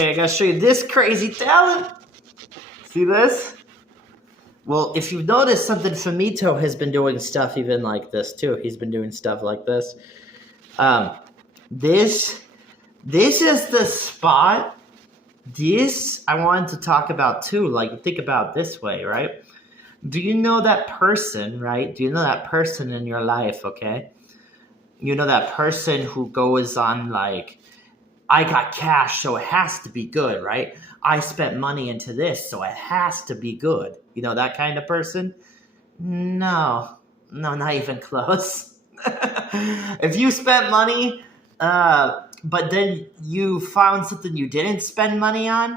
Okay, I gotta show you this crazy talent. See this? Well, if you've noticed something, Famito has been doing stuff even like this too. He's been doing stuff like this. This is the spot. This I wanted to talk about too. Like, think about it this way, right? Do you know that person, right? Do you know that person in your life, okay? You know that person who goes on like, I got cash, so it has to be good, right? I spent money into this, so it has to be good. You know that kind of person? No, not even close. If you spent money, but then you found something you didn't spend money on,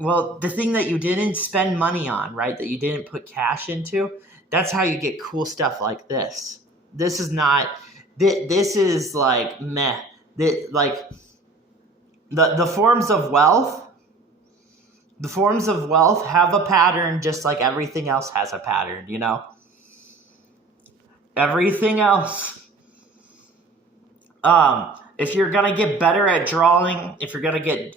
well, the thing that you didn't spend money on, right, that you didn't put cash into, that's how you get cool stuff like this. This is not, this is like meh. Like the forms of wealth, have a pattern just like everything else has a pattern, you know? Everything else. If you're going to get better at drawing, if you're going to get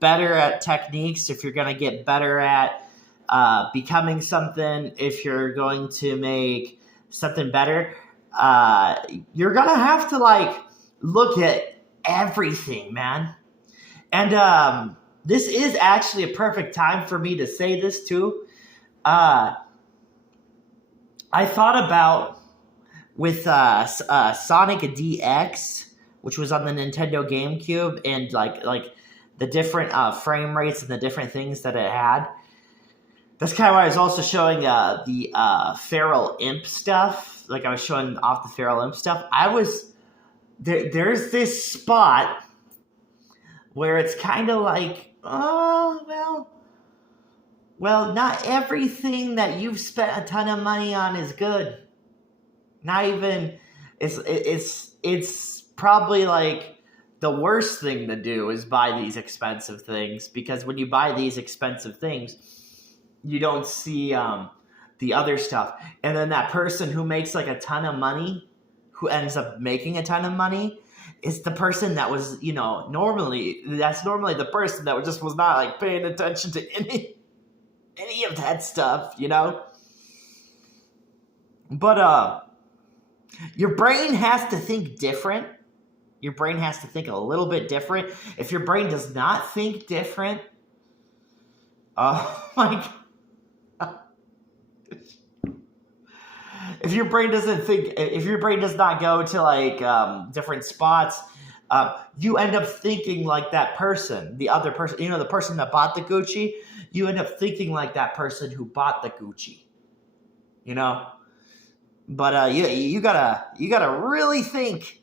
better at techniques, if you're going to get better at becoming something, if you're going to make something better, you're going to have to like look at everything, man. And this is actually a perfect time for me to say this too. I thought about with Sonic DX, which was on the Nintendo GameCube, and like the different frame rates and the different things that it had. That's kind of why I was also showing the Feral Imp stuff. Like I was showing off the Feral Imp stuff. There's this spot where it's kind of like, oh, well, not everything that you've spent a ton of money on is good. Not even, it's probably like the worst thing to do is buy these expensive things, because when you buy these expensive things, you don't see the other stuff. And then that person who makes like a ton of money, who ends up making a ton of money, is the person that was, you know, normally the person that just was not like paying attention to any of that stuff, you know? But your brain has to think different. Your brain has to think a little bit different. If your brain does not think different, oh my God. If your brain does not go to like different spots, you end up thinking like that person, the other person, you know, the person that bought the Gucci, you end up thinking like that person who bought the Gucci, you know? But you gotta really think